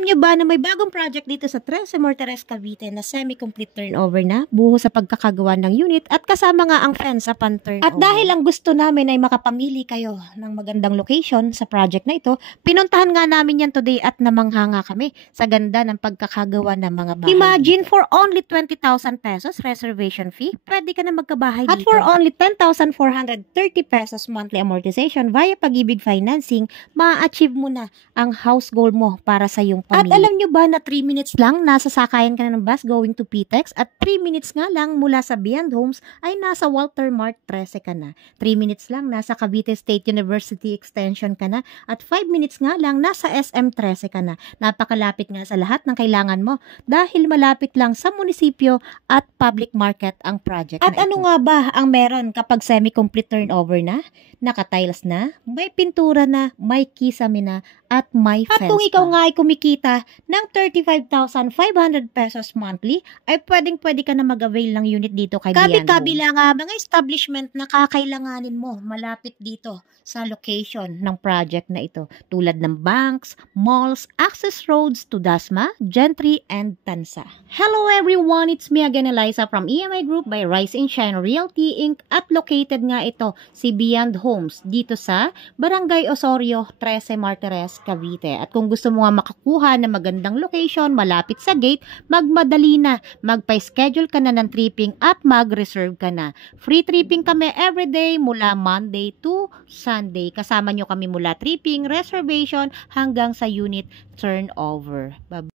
alam nyo ba na may bagong project dito sa Trece Morteres, Cavite na semi-complete turnover na, buho sa pagkakagawa ng unit at kasama nga ang fence upon turnover. At dahil ang gusto namin ay makapamili kayo ng magandang location sa project na ito, pinuntahan nga namin yan today at namanghanga kami sa ganda ng pagkakagawa ng mga bahay. Imagine, for only 20,000 pesos reservation fee, pwede ka na magkabahay dito. At for only 10,430 pesos monthly amortization via Pag-ibig Financing, ma-achieve mo na ang house goal mo para sa iyong pamilya. At alam nyo ba na 3 minutes lang nasa sakayan ka na ng bus going to PTEX, at 3 minutes nga lang mula sa Beyond Homes ay nasa Walter Mart Trece ka na. 3 minutes lang nasa Cavite State University Extension ka na, at 5 minutes nga lang nasa SM Trece ka na. Napakalapit nga sa lahat ng kailangan mo dahil malapit lang sa munisipyo at public market ang project. At ano nga ba ang meron kapag semi-complete turnover na? Naka-tiles na, may pintura na, may kisame na, at may fence. At kung ikaw nga ay kumikita ng 35,500 pesos monthly, ay pwedeng-pwede ka na mag-avail ng unit dito kay Beyond Homes. Kabi-kabila nga mga establishment na kakailanganin mo malapit dito sa location ng project na ito, tulad ng banks, malls, access roads to Dasma, Gentry, and Tansa. Hello everyone, it's me again, Eliza from EMI Group by Rise and Shine Realty Inc. At located nga ito si Beyond Homes dito sa Barangay Osorio, Trece Morteres, Cavite. At kung gusto mo nga makakuha ng magandang location malapit sa gate, magmadali na, magpa-schedule ka na ng tripping at mag-reserve ka na. Free tripping kami everyday mula Monday to Sunday. Kasama nyo kami mula tripping, reservation hanggang sa unit turnover. Bye.